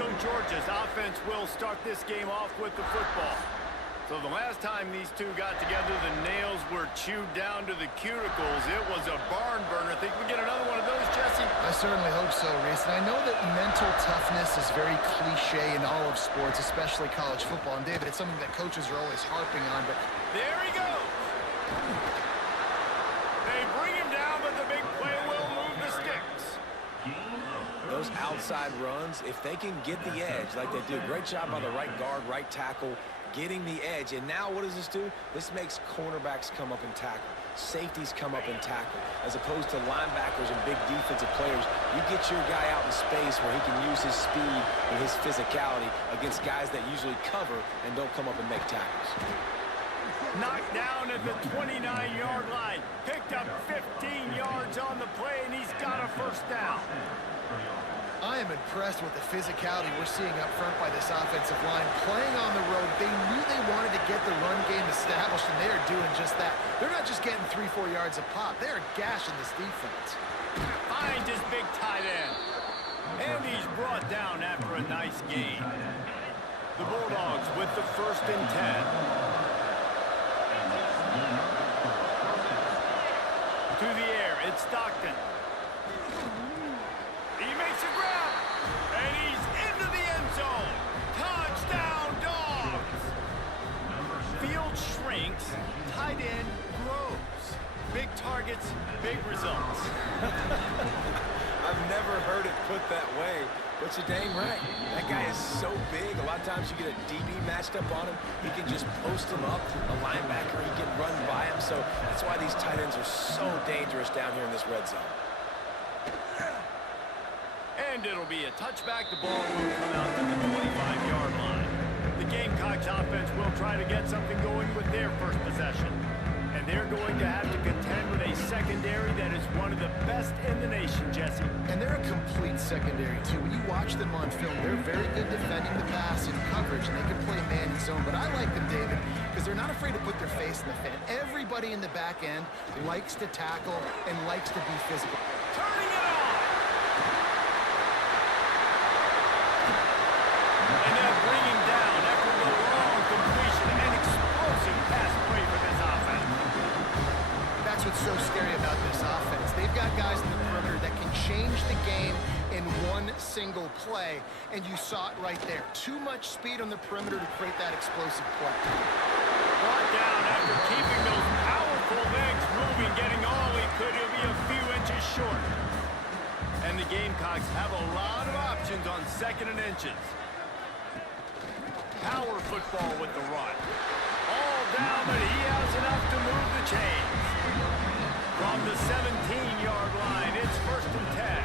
So Georgia's offense will start this game off with the football. So the last time these two got together, the nails were chewed down to the cuticles. It was a barn burner. Think we get another one of those, Jesse? I certainly hope so, Reese. And I know that mental toughness is very cliche in all of sports, especially college football. And David, it's something that coaches are always harping on, but there he goes. They bring him down, but the big play will move the sticks. Those outside runs, if they can get the edge like they do, great job by the right guard, right tackle, getting the edge. And now what does this do? This makes cornerbacks come up and tackle. Safeties come up and tackle. As opposed to linebackers and big defensive players, you get your guy out in space where he can use his speed and his physicality against guys that usually cover and don't come up and make tackles. Knocked down at the 29-yard line. Picked up 15 yards on the play, and he's got a first down. I am impressed with the physicality we're seeing up front by this offensive line. Playing on the road, they knew they wanted to get the run game established, and they are doing just that. They're not just getting 3-4 yards a pop. They are gashing this defense. Finds his big tight end. And he's brought down after a nice gain. The Bulldogs with the 1st and 10. To the air, it's Stockton. He makes a grab, and he's into the end zone. Touchdown, Dogs! Field shrinks, tight end grows. Big targets, big results. I've never heard it put that way, but you're dang right. That guy is so big. A lot of times you get a DB matched up on him. He can just post him up. A linebacker, he can run by him. So that's why these tight ends are so dangerous down here in this red zone. And it'll be a touchback. The ball will come out to the 25-yard line. The Gamecocks offense will try to get something going with their first possession. And they're going to have to contend with a secondary that is one of the best in the nation, Jesse. And they're a complete secondary, too. When you watch them on film, they're very good defending the pass in coverage, and they can play man and zone. But I like them, David, because they're not afraid to put their face in the fan. Everybody in the back end likes to tackle and likes to be physical. Turning it on! And then bringing down after the long completion and explosive pass play for this offense. That's what's so scary about this offense. They've got guys in the perimeter that can change the game in one single play, and you saw it right there. Too much speed on the perimeter to create that explosive play. Brought down after keeping those powerful legs moving, getting all he could. He'll be a few inches short. And the Gamecocks have a lot of options on 2nd and inches. Power football with the run. All down, but he has enough to move the chains. From the 17-yard line, it's 1st and 10.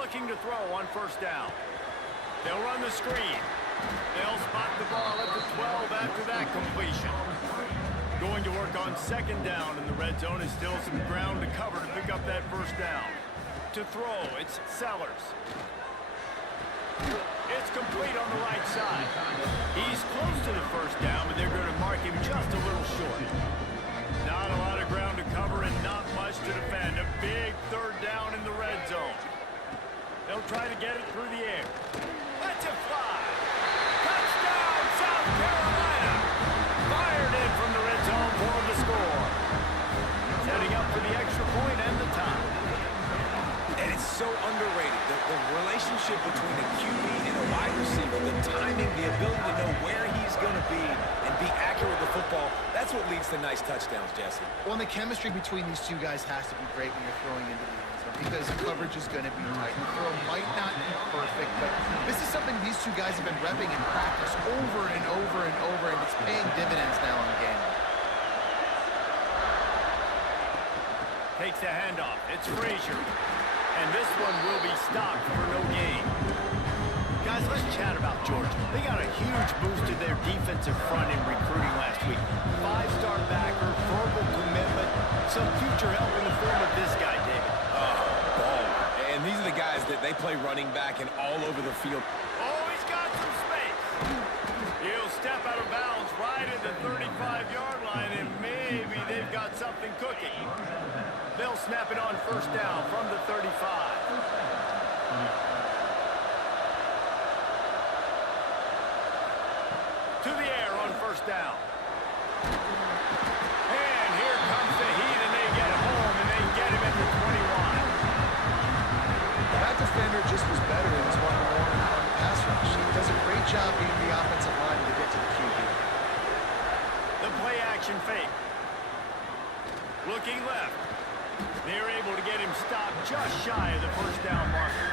Looking to throw on 1st down. They'll run the screen. They'll spot the ball at the 12 after that completion. Going to work on 2nd down in the red zone is still some ground to cover to pick up that 1st down. To throw, it's Sellers. It's complete on the right side. He's close to the 1st down, but they're going to mark him just a little short. Not a lot of ground to cover and not much to defend. A big 3rd down in the red zone. They'll try to get it through the air. Let's it fly. Touchdown, South Carolina. Fired in from the red zone for the score. Setting up for the extra point and the tie. And it's so underrated. The relationship between a QB and a wide receiver, the timing, the ability to know where he's going to be and be accurate with the football, that's what leads to nice touchdowns, Jesse. Well, and the chemistry between these two guys has to be great when you're throwing into the end zone because coverage is going to be tight. The throw might not be perfect, but this is something these two guys have been repping in practice over and over and over, and it's paying dividends now in the game. Takes the handoff. It's Frazier. And this one will be stopped for no gain. Guys, let's chat about Georgia. They got a huge boost to their defensive front in recruiting last week. 5-star backer, verbal commitment, some future help in the form of this guy, David. Ball. And these are the guys that they play running back and all over the field. Oh, he's got some space. He'll step out of bounds right at the 35-yard line, and maybe they've got something cooking. They'll snap it on first down from the 35. To the air on first down. And here comes the heat, and they get home, and they get him at the 21. That defender just was better in his one-on-one on the pass rush. He does a great job beating the offensive line to get to the QB. The play-action fake. Looking left. They're able to get him stopped just shy of the first down marker.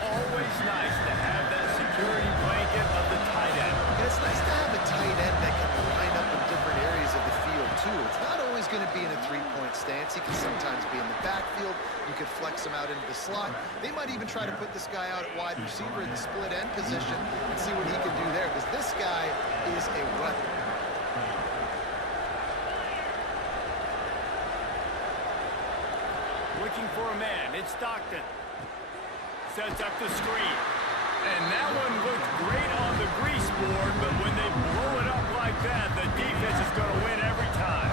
Always nice to have that security blanket of the tight end. And it's nice to have a tight end that can line up in different areas of the field, too. It's not always going to be in a three-point stance. He can sometimes be in the backfield. You could flex him out into the slot. They might even try to put this guy out at wide receiver in the split end position and see what he can do there, because this guy is a weapon. Looking for a man. It's Stockton. Sets up the screen. And that one looked great on the grease board, but when they blow it up like that, the defense is going to win every time.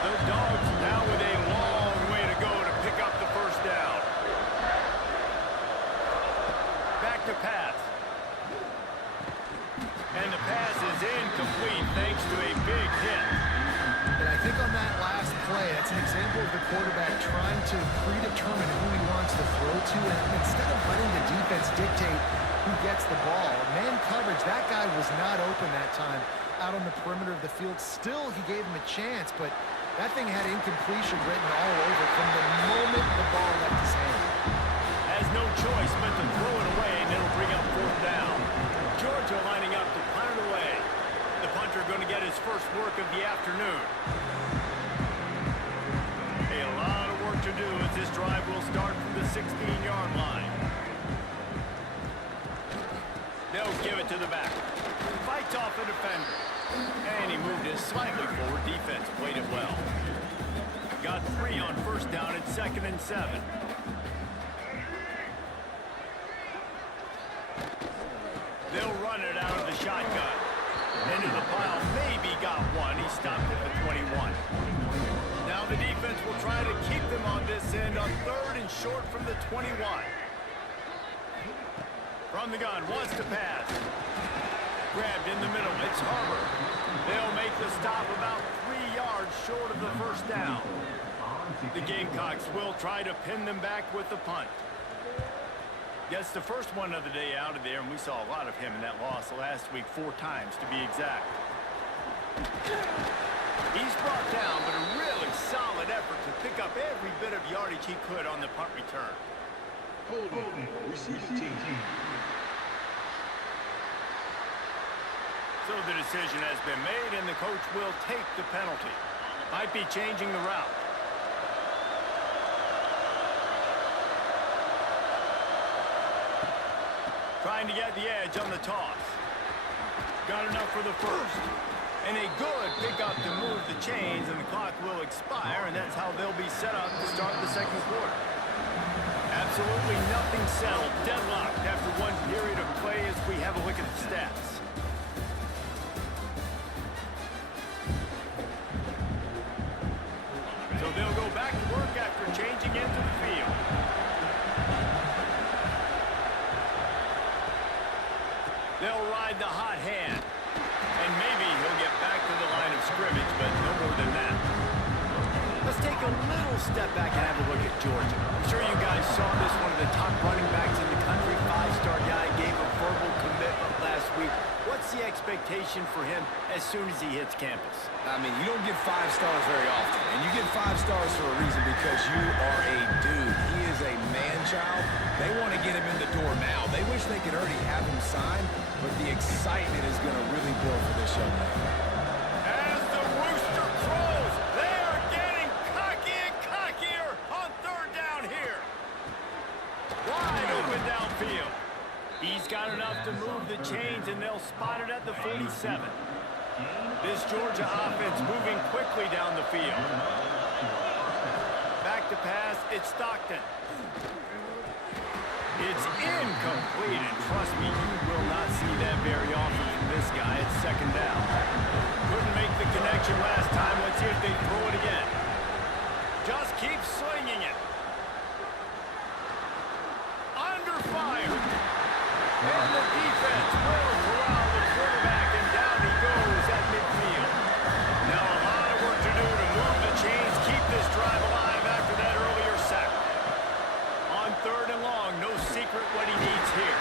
The Dogs now with a long way to go to pick up the first down. Back to pass. And the pass is incomplete thanks to a big hit. And I think on that last play, that's an example of the quarterback trying to predetermine who he wants to throw to, and instead of letting the defense dictate who gets the ball. Man coverage, that guy was not open that time out on the perimeter of the field. Still, he gave him a chance, but that thing had incompletion written all over from the moment the ball left his hand. Has no choice but to throw it away, and it'll bring up fourth down. Georgia lining up to punt it away. The punter going to get his first work of the afternoon. A lot of work to do as this drive will start from the 16-yard line. They'll give it to the back. Fights off the defender. And he moved it slightly forward. Defense played it well. Got 3 on first down at 2nd and 7. They'll run it out of the shotgun. Into the pile, maybe got one. He stopped at the 21. Now the defense will try to keep them on this end on 3rd and short from the 21. From the gun, wants to pass. Grabbed in the middle, it's Harbor. They'll make the stop about 3 yards short of the first down. The Gamecocks will try to pin them back with the punt. Gets the first one of the day out of there, and we saw a lot of him in that loss last week, 4 times to be exact. He's brought down, but a really solid effort to pick up every bit of yardage he could on the punt return. Holding, receiving team. So the decision has been made, and the coach will take the penalty. Might be changing the route. Trying to get the edge on the toss. Got enough for the first. And a good pickup to move the chains, and the clock will expire, and that's how they'll be set up to start the second quarter. Absolutely nothing settled. Deadlocked after one period of play as we have a look at the stats. So they'll go back to work after changing into the field. They'll ride the hot hand. And maybe he'll get back to the line of scrimmage, but no more than that. Let's take a little step back and have a look at Georgia. I'm sure you guys saw this, one of the top running backs in the country, 5-star guy, gave a verbal commitment last week. What's the expectation for him as soon as he hits campus? I mean, you don't get 5 stars very often, and you get 5 stars for a reason, because you are a dude. He is a man-child. They want to get him in the door now. They wish they could already have him signed, but the excitement is going to really build for this young man. As the rooster crows, they are getting cocky and cockier on 3rd down here. Wide open downfield. He's got enough to move the chains, and they'll spot it at the 47. This Georgia offense moving quickly down the field. Back to pass, it's Stockton. It's incomplete, and trust me, you will not see that very often from this guy at 2nd down. Couldn't make the connection last time. Let's see if they throw it again. Just keep slinging it. Under fire. And the defense will corral the quarterback, and down he goes at midfield. Now a lot of work to do to move the chains, keep this drive alive after that earlier sack. On 3rd and long, no secret what he needs here.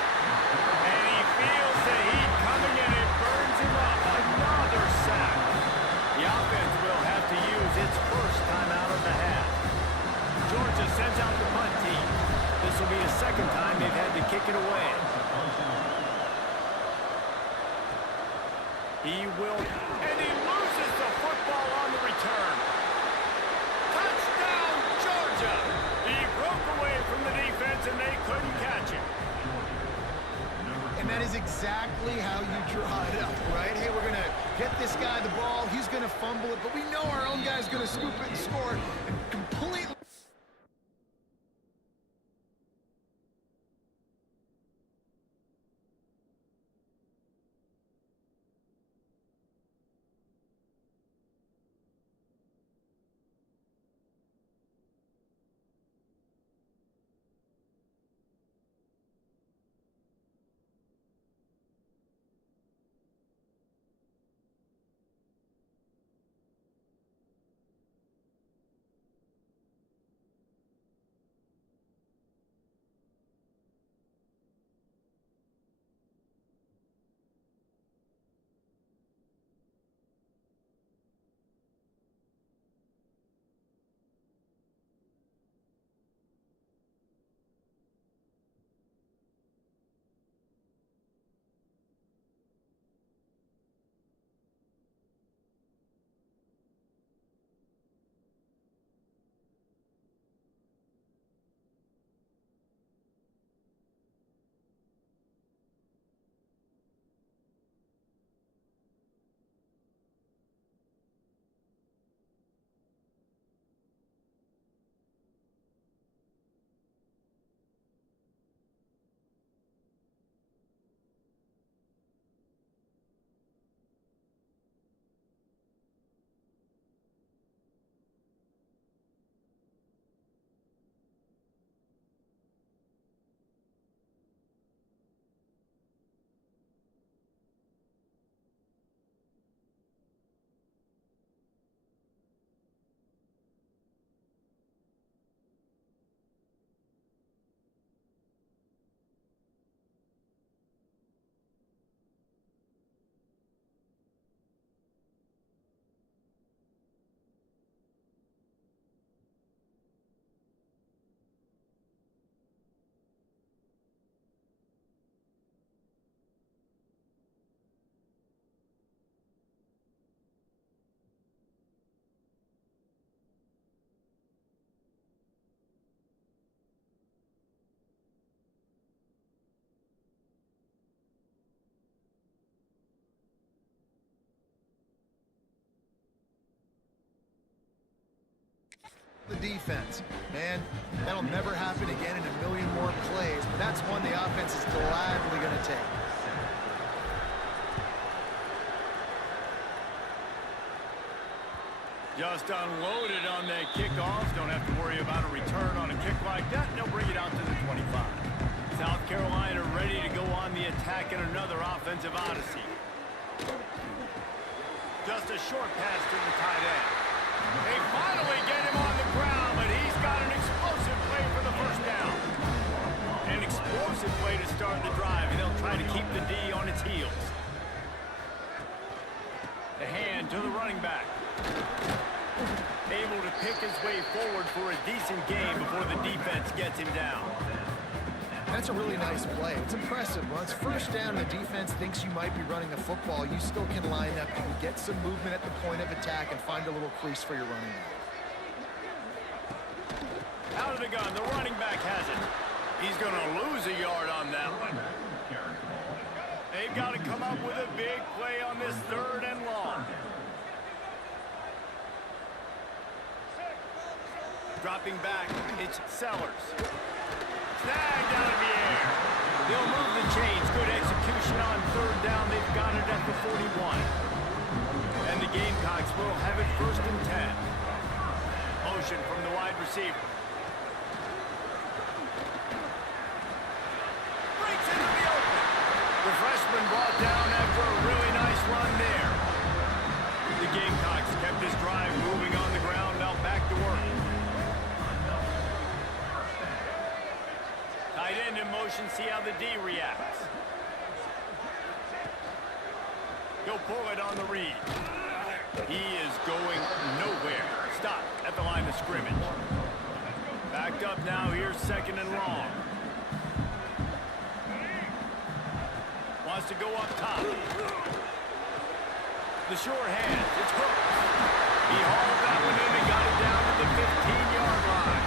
And he feels the heat coming, and it burns him up. Another sack. The offense will have to use its first time out of the half. Georgia sends out the punt team. This will be the second time they've had to kick it away. He will, and he loses the football on the return. Touchdown, Georgia! He broke away from the defense, and they couldn't catch him. And that is exactly how you draw it up, right? Hey, we're going to get this guy the ball. He's going to fumble it, but we know our own guy's going to scoop it and score and completely. The defense. Man, that'll never happen again in a million more plays, but that's one the offense is gladly going to take. Just unloaded on that kickoff. Don't have to worry about a return on a kick like that. They'll bring it out to the 25. South Carolina ready to go on the attack in another offensive odyssey. Just a short pass to the tight end. They finally get him on the ground, but he's got an explosive play for the first down. An explosive play to start the drive, and they'll try to keep the D on its heels. The hand to the running back. Able to pick his way forward for a decent game before the defense gets him down. That's a really nice play. It's impressive. Once first down, the defense thinks you might be running the football. You still can line up. You can get some movement at the point of attack and find a little crease for your running back. Out of the gun, the running back has it. He's going to lose a yard on that one. They've got to come up with a big play on this 3rd and long. Dropping back, it's Sellers. Snagged out of the air. They'll move the chains. Good execution on 3rd down. They've got it at the 41. And the Gamecocks will have it 1st and 10. motion from the wide receiver. Breaks into the open. The freshman brought down after a really nice run there. The Gamecocks kept this drive moving on the ground, now back to work. Tight end in motion, see how the D reacts. He'll pull it on the read. He is going nowhere. Stop at the line of scrimmage. Backed up now, here's 2nd and long. Wants to go up top. The sure hands, it's hooked. He hauled that one in and got it down to the 15-yard line.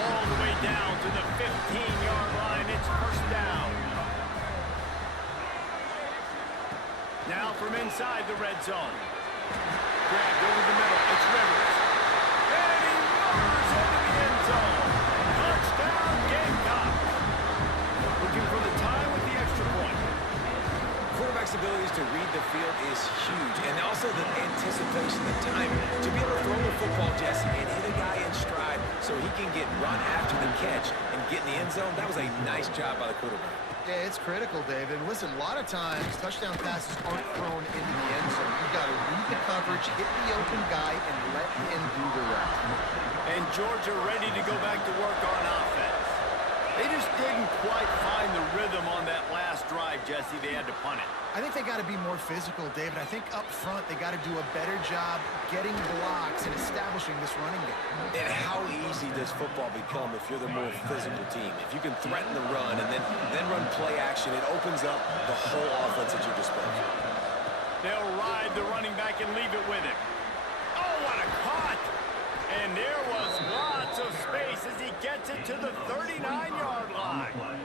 All the way down to the 15-yard line, it's 1st down. Now from inside the red zone. Grabbed over the middle, it's Rivers. And he runs into the end zone. Touchdown, Gamecocks. Looking for the tie with the extra point. Quarterback's abilities to read the field is huge, and also the anticipation, the timing. To be able to throw the football, Jesse, and hit a guy in stride so he can get run after the catch and get in the end zone, that was a nice job by the quarterback. Yeah, it's critical, David. Listen, a lot of times, touchdown passes aren't thrown into the end zone. You've got to read the coverage, hit the open guy, and let him do the rest. And Georgia ready to go back to work on offense. They just didn't quite find the rhythm on that last drive, Jesse. They had to punt it. I think they got to be more physical, David. I think up front they got to do a better job getting blocks and establishing this running game. And how easy does football become if you're the more physical team? If you can threaten the run and then run play action, it opens up the whole offense at your disposal. They'll ride the running back and leave it with him. Oh, what a cut! And there was lots of space as he gets it to the 39-yard line.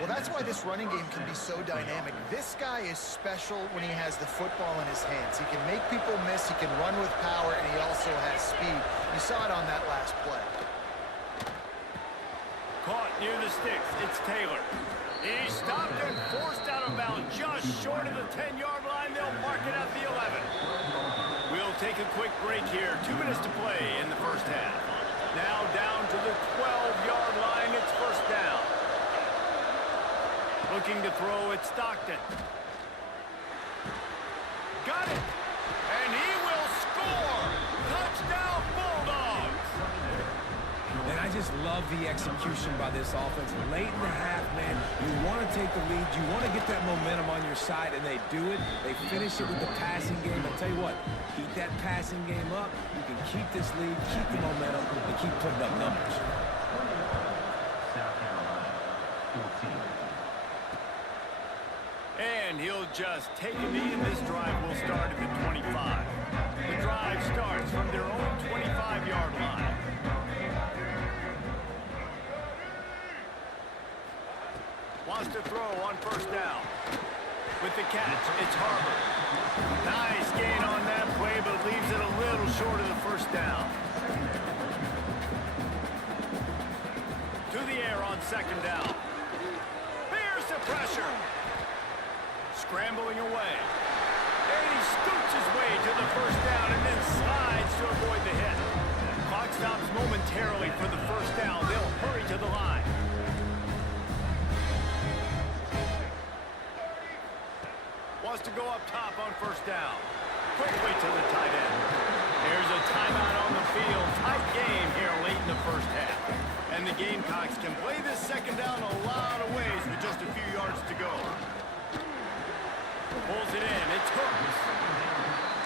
Well, that's why this running game can be so dynamic. This guy is special when he has the football in his hands. He can make people miss, he can run with power, and he also has speed. You saw it on that last play. Caught near the sticks, it's Taylor. He stopped and forced out of bounds just short of the 10-yard line. They'll mark it at the 11. We'll take a quick break here. 2 minutes to play in the first half. Now down to the 12-yard line, it's 1st down. Looking to throw, it's Stockton. Got it! And he will score! Touchdown, Bulldogs! And I just love the execution by this offense. Late in the half, man, you want to take the lead. You want to get that momentum on your side, and they do it. They finish it with the passing game. I'll tell you what, keep that passing game up. You can keep this lead, keep the momentum, and keep putting up numbers. And he'll just take a knee, and this drive will start at the 25. The drive starts from their own 25-yard line. Wants to throw on 1st down. With the catch, it's Harbor. Nice gain on that play, but leaves it a little short of the 1st down. To the air on 2nd down. Here's the pressure. Scrambling away. And he scoots his way to the 1st down and then slides to avoid the hit. Clock stops momentarily for the 1st down. They'll hurry to the line. Wants to go up top on 1st down. Quickly to the tight end. There's a timeout on the field. Tight game here late in the 1st half. And the Gamecocks can play this 2nd down a lot of ways with just a few yards to go. Pulls it in, it's Hooks.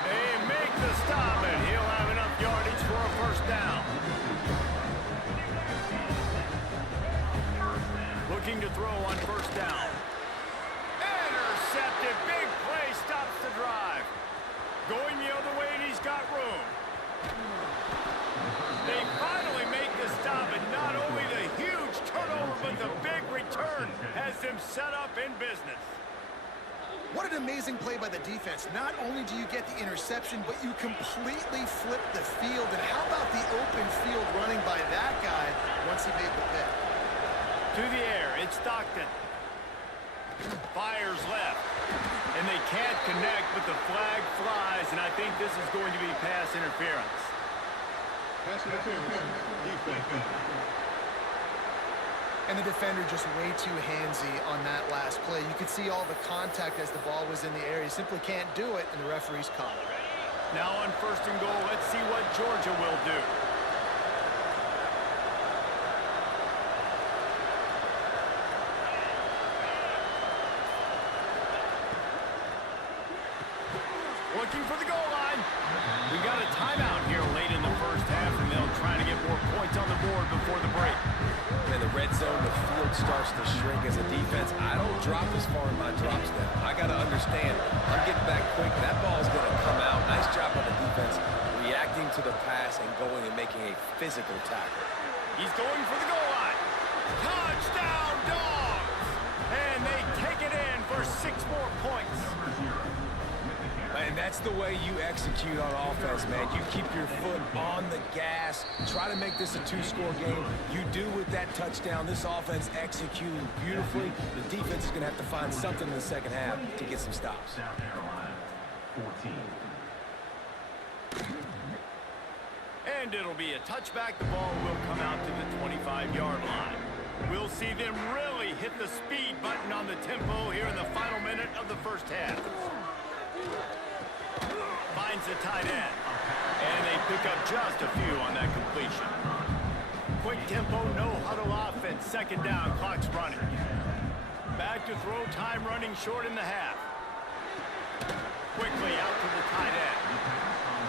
They make the stop, and he'll have enough yardage for a 1st down. Looking to throw on 1st down. Intercepted, big play, stops the drive. Going the other way, and he's got room. They finally make the stop, and not only the huge turnover, but the big return has them set up in business. What an amazing play by the defense. Not only do you get the interception, but you completely flip the field. And how about the open field running by that guy once he made the pick? To the air, it's Stockton. Fires left. And they can't connect, but the flag flies, and I think this is going to be pass interference. Pass interference. Defense. And the defender just way too handsy on that last play. You could see all the contact as the ball was in the air. He simply can't do it, and the referee's call it. Now on 1st and goal, let's see what Georgia will do. Looking for the goal line. We got a timeout here late in the first half, and they'll try to get more points on the board before the break. In the red zone, the field starts to shrink as a defense. I don't drop as far in my drop step. I got to understand, I'm getting back quick. That ball's going to come out. Nice job on the defense, reacting to the pass and going and making a physical tackle. He's going for the goal line. Touchdown, Dogs! And they take it in for 6 more points. And that's the way you execute on offense, man. You keep your foot on the gas. Try to make this a 2-score game. You do with that touchdown. This offense executing beautifully. The defense is going to have to find something in the second half to get some stops. South Carolina, 14. And it'll be a touchback. The ball will come out to the 25-yard line. We'll see them really hit the speed button on the tempo here in the final minute of the first half. Finds the tight end. And they pick up just a few on that completion. Quick tempo, no huddle offense. 2nd down, clock's running. Back to throw, time running short in the half. Quickly out to the tight end.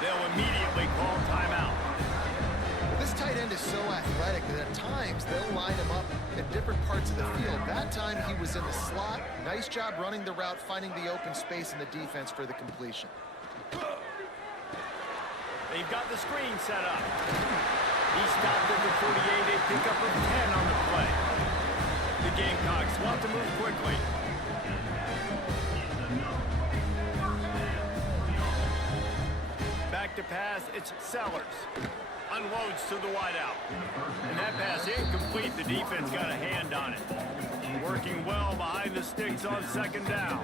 They'll immediately call timeout. This tight end is so athletic that at times they'll line him up in different parts of the field. That time he was in the slot. Nice job running the route, finding the open space in the defense for the completion. They've got the screen set up. He stopped at the 48, a pickup of 10 on the play. The Gamecocks want to move quickly. Back to pass, it's Sellers. Unloads to the wideout. And that pass incomplete. The defense got a hand on it. Working well behind the sticks on 2nd down.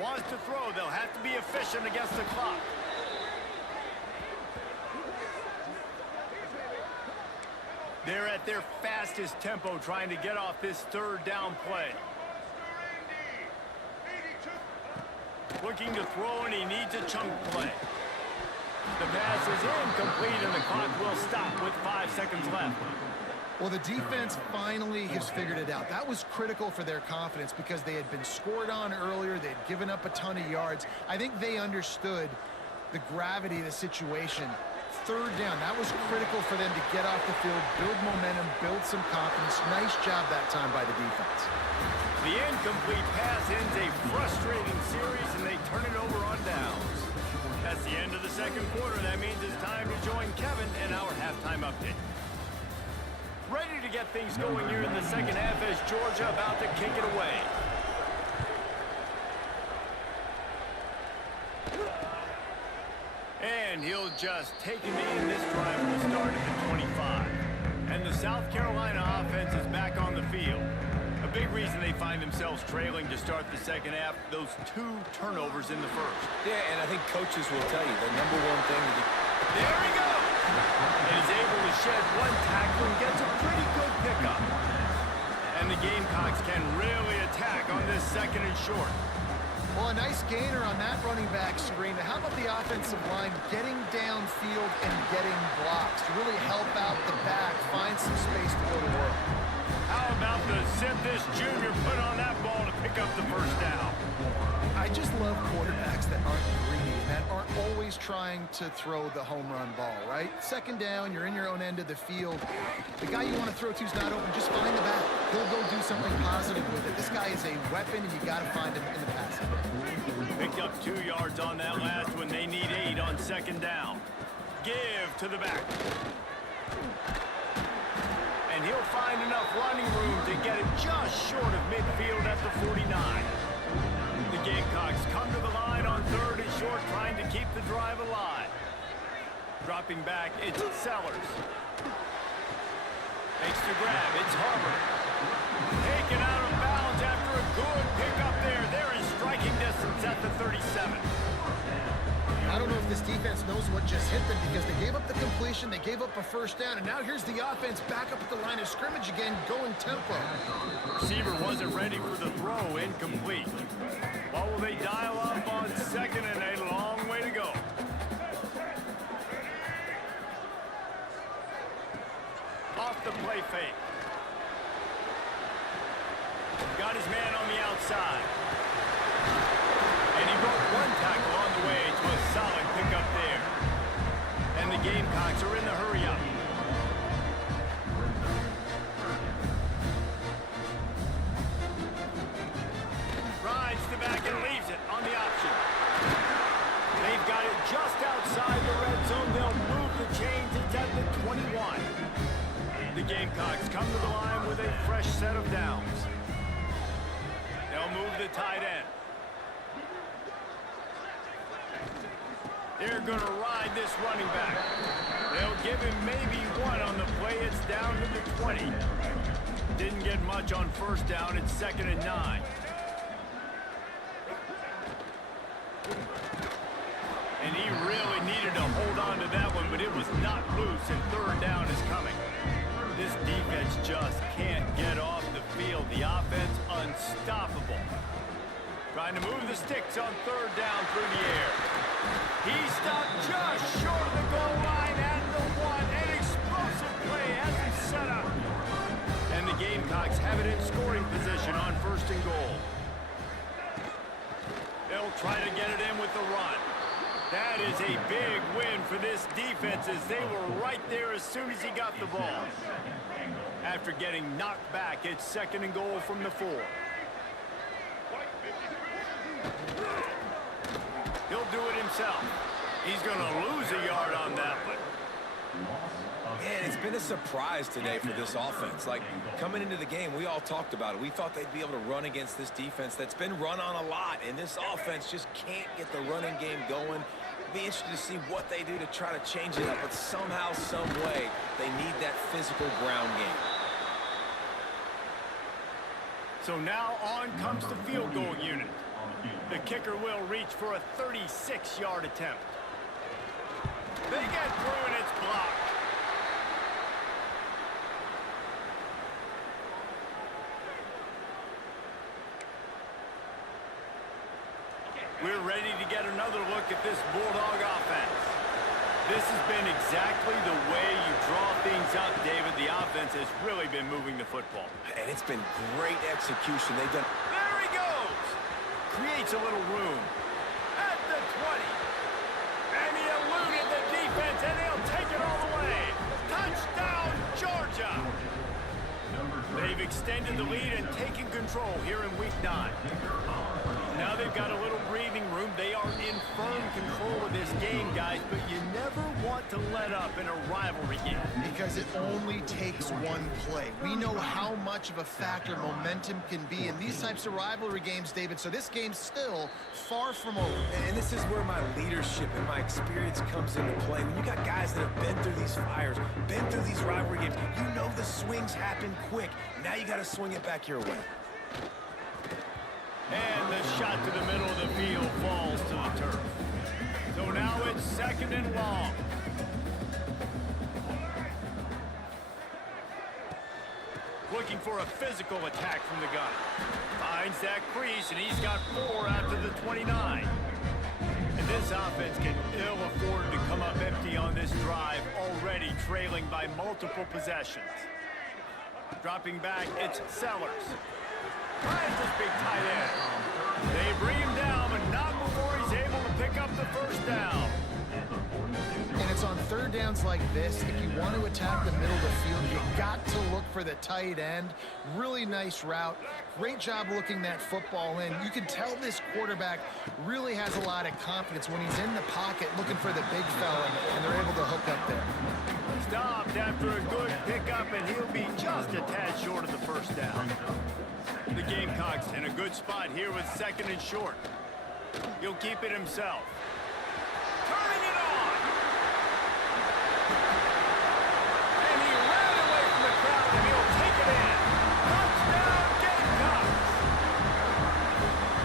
Wants to throw. They'll have to be efficient against the clock. They're at their fastest tempo trying to get off this 3rd down play. Looking to throw, and he needs a chunk play. The pass is incomplete, and the clock will stop with 5 seconds left. Well, the defense finally has figured it out. That was critical for their confidence because they had been scored on earlier. They had given up a ton of yards. I think they understood the gravity of the situation. 3rd down, that was critical for them to get off the field, build momentum, build some confidence. Nice job that time by the defense. The incomplete pass ends a frustrating series, and they turn it over on downs. That's the end of the 2nd quarter. That means it's time to join Kevin and our halftime update. Ready to get things going here in the 2nd half as Georgia about to kick it away. And he'll just take him in. This drive will start at the 25. And the South Carolina offense is back on the field. A big reason they find themselves trailing to start the 2nd half, those 2 turnovers in the 1st. Yeah, and I think coaches will tell you the number one thing that There he goes! And is able to shed 1 tackle and gets a pretty good pickup. And the Gamecocks can really attack on this 2nd and short. Well, a nice gainer on that running back screen. How about the offensive line getting downfield and getting blocks to really help out the back, find some space to go to work? How about the zip this junior put on that ball to pick up the 1st down? I just love quarterbacks that aren't greedy, that aren't always trying to throw the home run ball, right? 2nd down, you're in your own end of the field. The guy you want to throw to is not open. Just find the back. He'll go do something positive with it. This guy is a weapon, and you got to find him in the passing game. Picked up 2 yards on that last one. They need 8 on 2nd down. Give to the back. And he'll find enough running room to get it just short of midfield at the 49. The Gamecocks come to the line on 3rd and short, trying to keep the drive alive. Dropping back, it's Sellers. Makes the grab, it's Harper. Taken out of bounds after a good pickup there. They're in striking distance at the 37. I don't know if this defense knows what just hit them because they gave up the completion, they gave up a first down, and now here's the offense back up at the line of scrimmage again, going tempo. Receiver wasn't ready for the throw, incomplete. What will they dial up on second and a long way to go? Off the play fake. Got his man on the outside. And he broke one tackle on the way to a solid pickup there. And the Gamecocks are in the hurry-up. Rides the back and leaves it on the option. They've got it just outside the red zone. They'll move the chains. It's at the 21. The Gamecocks come to the line with a fresh set of downs. They'll move the tight end. They're going to ride this running back. They'll give him maybe one on the play. It's down to the 20. Didn't get much on first down. It's 2nd and 9. And he really needed to hold on to that one, but it was not loose, and 3rd down is coming. This defense just can't get off the field. The offense unstoppable. Trying to move the sticks on 3rd down through the air. He stopped just short of the goal line at the 1. An explosive play has him set up. And the Gamecocks have it in scoring position on 1st and goal. They'll try to get it in with the run. That is a big win for this defense as they were right there as soon as he got the ball. After getting knocked back, it's 2nd and goal from the 4. He'll do it himself. He's going to lose a yard on that one. Man, it's been a surprise today for this offense. Like, coming into the game, we all talked about it. We thought they'd be able to run against this defense that's been run on a lot, and this offense just can't get the running game going. Be interested to see what they do to try to change it up, but somehow, some way, they need that physical ground game. So now on comes the field goal unit. The kicker will reach for a 36-yard attempt. They get through and it's blocked. We're ready to get another look at this Bulldog offense. This has been exactly the way you draw things up, David. The offense has really been moving the football. And it's been great execution. They've done... There he goes! Creates a little room. At the 20. And he eluded the defense, and he'll take it all the way. Touchdown, Georgia! They've extended the lead and taken control here in Week 9. Now they've got a little breathing room. They are in firm control of this game, guys, but you never want to let up in a rivalry game. Because it only takes one play. We know how much of a factor momentum can be in these types of rivalry games, David, so this game's still far from over. And this is where my leadership and my experience comes into play. When you got guys that have been through these fires, been through these rivalry games, you know the swings happen quick. Now you got to swing it back your way. And the shot to the middle of the field falls to the turf. So now it's 2nd and long. Looking for a physical attack from the gunner. Finds that crease, and he's got 4 out to the 29. And this offense can ill afford to come up empty on this drive, already trailing by multiple possessions. Dropping back, it's Sellers. Finds this big tight end. They bring him down, but not before he's able to pick up the 1st down. And it's on 3rd downs like this, if you want to attack the middle of the field, you got to look for the tight end. Really nice route. Great job looking that football in. You can tell this quarterback really has a lot of confidence when he's in the pocket looking for the big fella, and they're able to hook up there. Stopped after a good pickup, and he'll be just a tad short of the 1st down. The Gamecocks in a good spot here with 2nd and short. He'll keep it himself. Turning it on! And he ran away from the crowd, and he'll take it in. Touchdown, Gamecocks!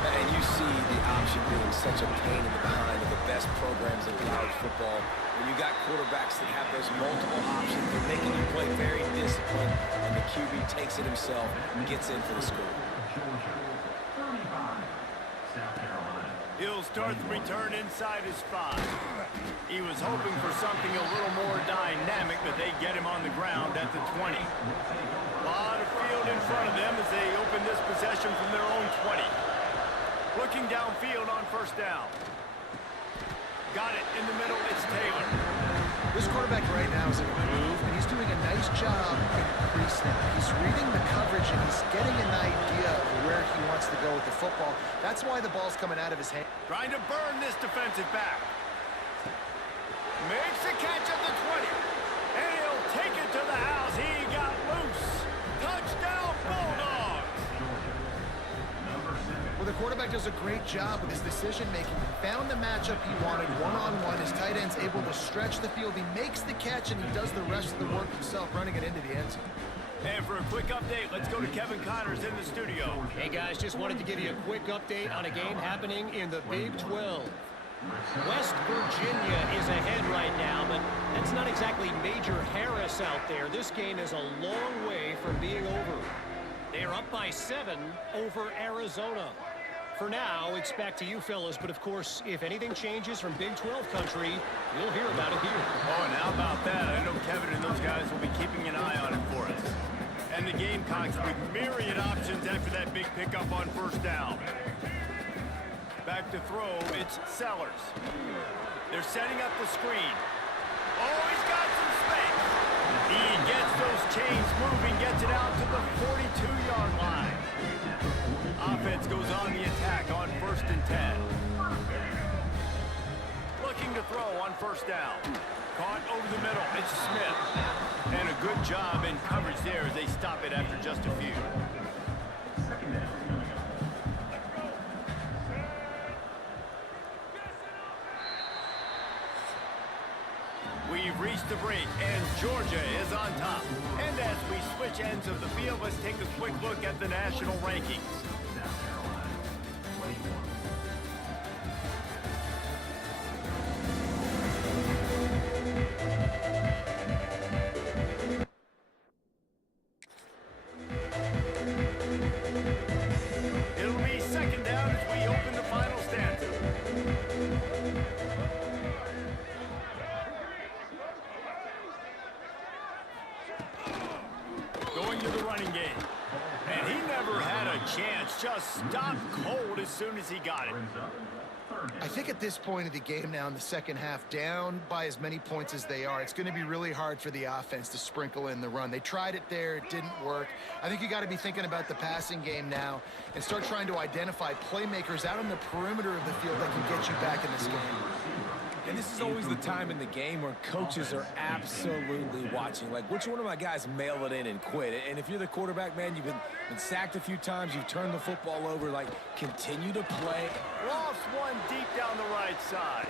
And you see the option being such a pain in the behind of the best programs in college football. When you got quarterbacks that have those multiple options, they're making you play very disciplined, and the QB takes it himself and gets in for the score. Georgia, 35, South Carolina. He'll start the return inside his 5. He was hoping for something a little more dynamic, but they get him on the ground at the 20. A lot of field in front of them as they open this possession from their own 20. Looking downfield on first down. Got it in the middle, it's Taylor. This quarterback right now is in a groove, and he's doing a nice job in pre-snap. He's reading the coverage, and he's getting an idea of where he wants to go with the football. That's why the ball's coming out of his hand. Trying to burn this defensive back. Makes the catch at the 20. And he'll take it to the house. He got loose. Touchdown, Bulldogs. Well, the quarterback does a great job with his decision-making. Found the matchup he wanted, one-on-one. His tight end's able to stretch the field. He makes the catch, and he does the rest of the work himself, running it into the end zone. And for a quick update, let's go to Kevin Connors in the studio. Hey guys, just wanted to give you a quick update on a game happening in the Big 12. West Virginia is ahead right now, but that's not exactly Major Harris out there. This game is a long way from being over. They are up by 7 over Arizona. For now, it's back to you fellas, but of course, if anything changes from Big 12 country, you'll hear about it here. Oh, and how about that? I know Kevin and those guys will be keeping an eye on it for us. And the Gamecocks with myriad options after that big pickup on first down. Back to throw, it's Sellers. They're setting up the screen. Oh, he's got some space. He gets those chains moving, gets it out to the 42-yard line. Offense goes on the attack on 1st and 10. Looking to throw on first down. Caught over the middle, it's Smith. And a good job in coverage there as they stop it after just a few. Second down. We've reached the break, and Georgia is on top. And as we switch ends of the field, let's take a quick look at the national rankings. South Carolina, 21. It'll be second down as we open the final stanza. Going to the running game. And he never had a chance. Just stopped cold as soon as he got it. I think at this point of the game now in the second half, down by as many points as they are, it's going to be really hard for the offense to sprinkle in the run. They tried it there. It didn't work. I think you got to be thinking about the passing game now and start trying to identify playmakers out on the perimeter of the field that can get you back in this game. And this is always the time in the game where coaches are absolutely watching. Like, which one of my guys mail it in and quit? And if you're the quarterback, man, you've been sacked a few times, you've turned the football over, like, continue to play. Lost one deep down the right side.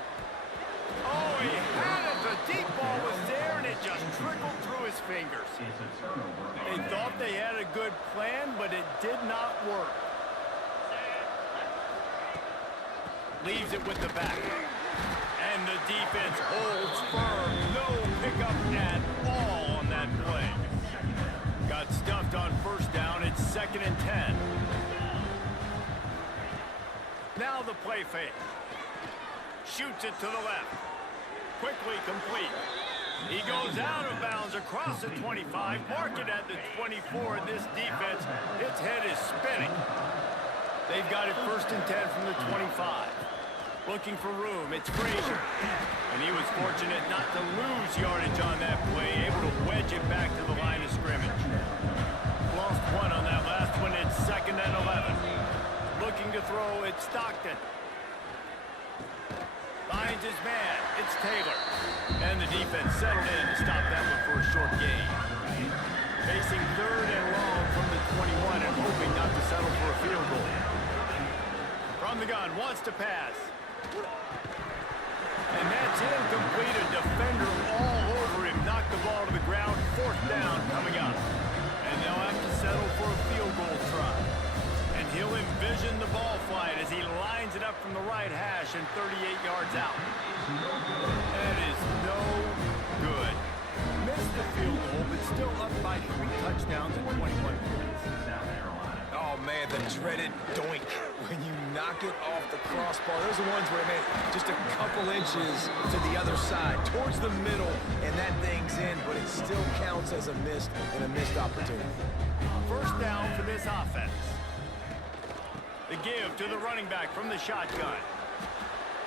Oh, he had it. The deep ball was there, and it just trickled through his fingers. It's a turnover. They thought they had a good plan, but it did not work. Leaves it with the back. And the defense holds firm. No pickup at all on that play. Got stuffed on first down. It's 2nd and 10. Now the play fake. Shoots it to the left. Quickly complete. He goes out of bounds across the 25. Mark it at the 24. This defense, its head is spinning. They've got it 1st and 10 from the 25. Looking for room, it's Frazier. And he was fortunate not to lose yardage on that play, able to wedge it back to the line of scrimmage. Lost one on that last one, it's 2nd and 11. Looking to throw, it's Stockton. Finds his man, it's Taylor. And the defense settled in to stop that one for a short gain. Facing 3rd and long from the 21 and hoping not to settle for a field goal. From the gun, wants to pass. And that's incomplete. A defender all over him. Knocked the ball to the ground. 4th down coming up. And they'll have to settle for a field goal try. And he'll envision the ball flight as he lines it up from the right hash and 38 yards out. touchdowns and 21 points. South Carolina. Oh, man, the dreaded doink when you knock it off the crossbar. Those are ones where, man, just a couple inches to the other side, towards the middle, and that thing's in, but it still counts as a missed opportunity. First down for this offense. The give to the running back from the shotgun.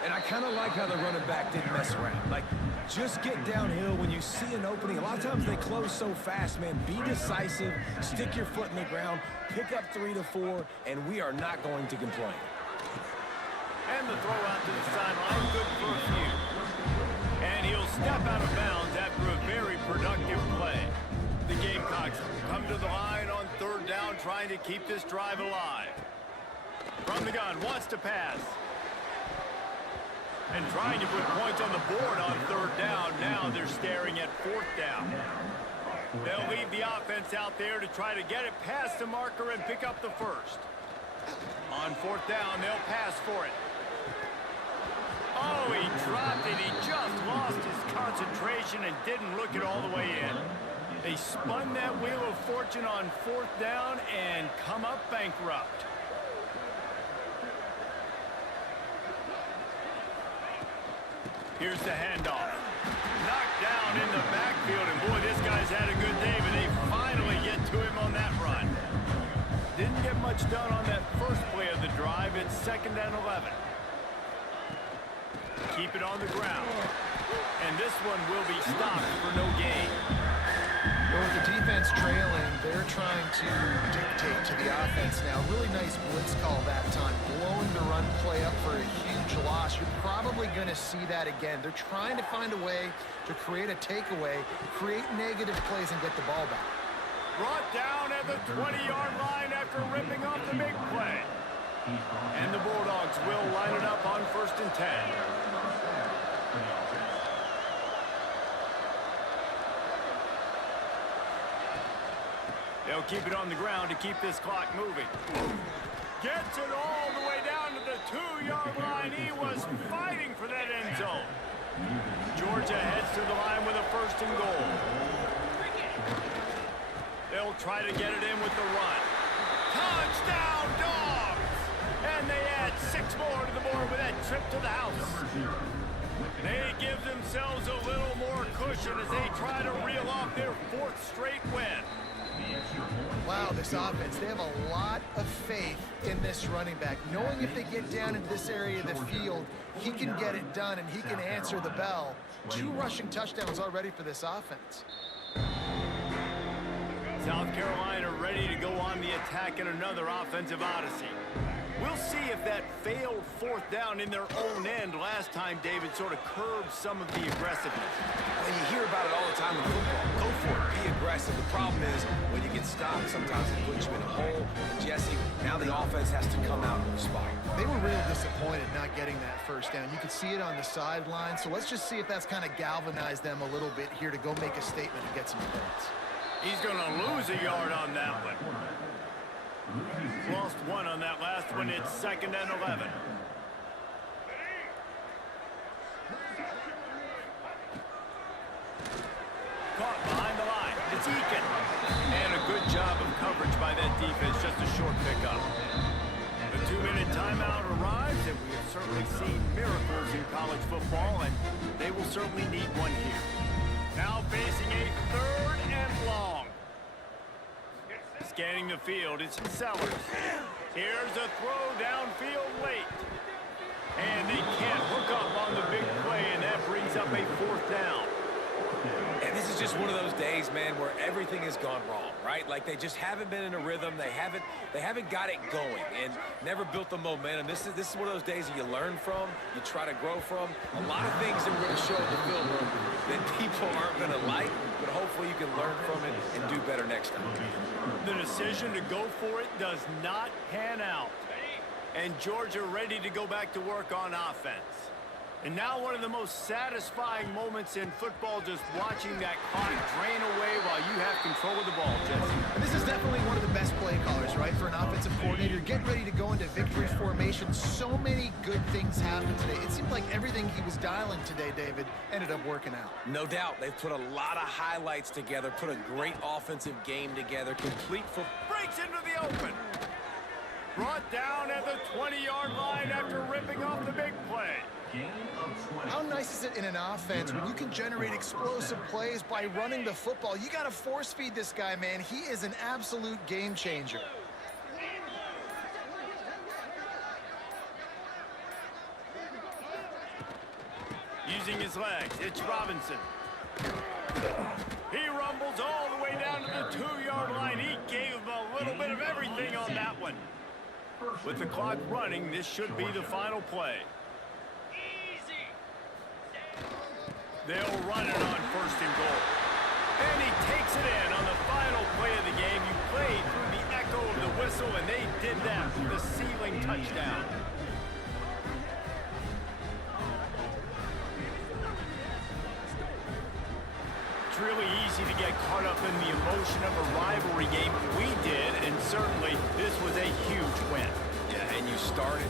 And I kind of like how the running back didn't mess around. Like, just get downhill when you see an opening. A lot of times they close so fast, man. Be decisive, stick your foot in the ground, pick up 3 to 4, and we are not going to complain. And the throw out to the sideline, good for a few. And he'll step out of bounds after a very productive play. The Gamecocks come to the line on third down, trying to keep this drive alive. From the gun, wants to pass. And trying to put points on the board on third down. Now they're staring at fourth down. They'll leave the offense out there to try to get it past the marker and pick up the first. On fourth down, they'll pass for it. Oh, he dropped it. He just lost his concentration and didn't look it all the way in. They spun that wheel of fortune on fourth down and come up bankrupt. Here's the handoff. Knocked down in the backfield, and boy, this guy's had a good day, but they finally get to him on that run. Didn't get much done on that first play of the drive. It's 2nd and 11. Keep it on the ground. And this one will be stopped for no gain. Well, with the defense trailing, they're trying to dictate to the offense now. Really nice blitz call that time, blowing the run play up for a huge loss. You're probably going to see that again. They're trying to find a way to create a takeaway, create negative plays, and get the ball back. Brought down at the 20-yard line after ripping off the big play. And the Bulldogs will line it up on 1st and 10. They'll keep it on the ground to keep this clock moving. Gets it all the way down to the 2-yard line. He was fighting for that end zone. Georgia heads to the line with a 1st and goal. They'll try to get it in with the run. Touchdown, Dogs! And they add 6 more to the board with that trip to the house. They give themselves a little more cushion as they try to reel off their 4th straight win. Wow, this offense, they have a lot of faith in this running back, knowing if they get down into this area of the field, he can get it done and he can answer the bell. 2 rushing touchdowns already for this offense. South Carolina ready to go on the attack in another offensive odyssey. We'll see if that failed 4th down in their own end last time, David, sort of curbed some of the aggressiveness. Well, you hear about it all the time in football. Go for it. Be aggressive. The problem is when you get stopped, sometimes it puts you in a hole. And Jesse, now the offense has to come out and respond. They were real disappointed not getting that 1st down. You could see it on the sideline. So let's just see if that's kind of galvanized them a little bit here to go make a statement and get some points. He's going to lose a yard on that one. Lost 1 on that last one. It's 2nd and 11. Caught behind the line. It's Eakin. And a good job of coverage by that defense. Just a short pickup. The 2-minute timeout arrives, and we have certainly seen miracles in college football, and they will certainly need one here. Now facing a 3rd and long. Scanning the field, it's Sellers. Here's a throw downfield late. And they can't hook up on the big play, and that brings up a 4th down. And this is just one of those days, man, where everything has gone wrong, right? Like they just haven't been in a rhythm. They haven't got it going and never built the momentum. This is one of those days that you learn from, you try to grow from. A lot of things that we're going to show in the film room that people aren't going to like, but hopefully you can learn from it and do better next time. The decision to go for it does not pan out. And Georgia ready to go back to work on offense. And now one of the most satisfying moments in football, just watching that clock drain away while you have control of the ball, Jesse. And this is definitely one of the best play callers, right, for an offensive coordinator. Getting ready to go into victory formation. So many good things happened today. It seemed like everything he was dialing today, David, ended up working out. No doubt. They've put a lot of highlights together, put a great offensive game together, complete for... Breaks into the open. Brought down at the 20-yard line after ripping off the big play. Gain of 20. How nice is it in an offense when you can generate explosive plays by running the football? You got to force feed this guy, man. He is an absolute game changer. Using his legs, it's Robinson. He rumbles all the way down to the 2-yard line. He gave him a little bit of everything on that one. With the clock running, this should be the final play. They'll run it on 1st and goal. And he takes it in on the final play of the game. You played through the echo of the whistle, and they did that with the ceiling touchdown. It's really easy to get caught up in the emotion of a rivalry game. We did, and certainly this was a huge win. Yeah, and you started...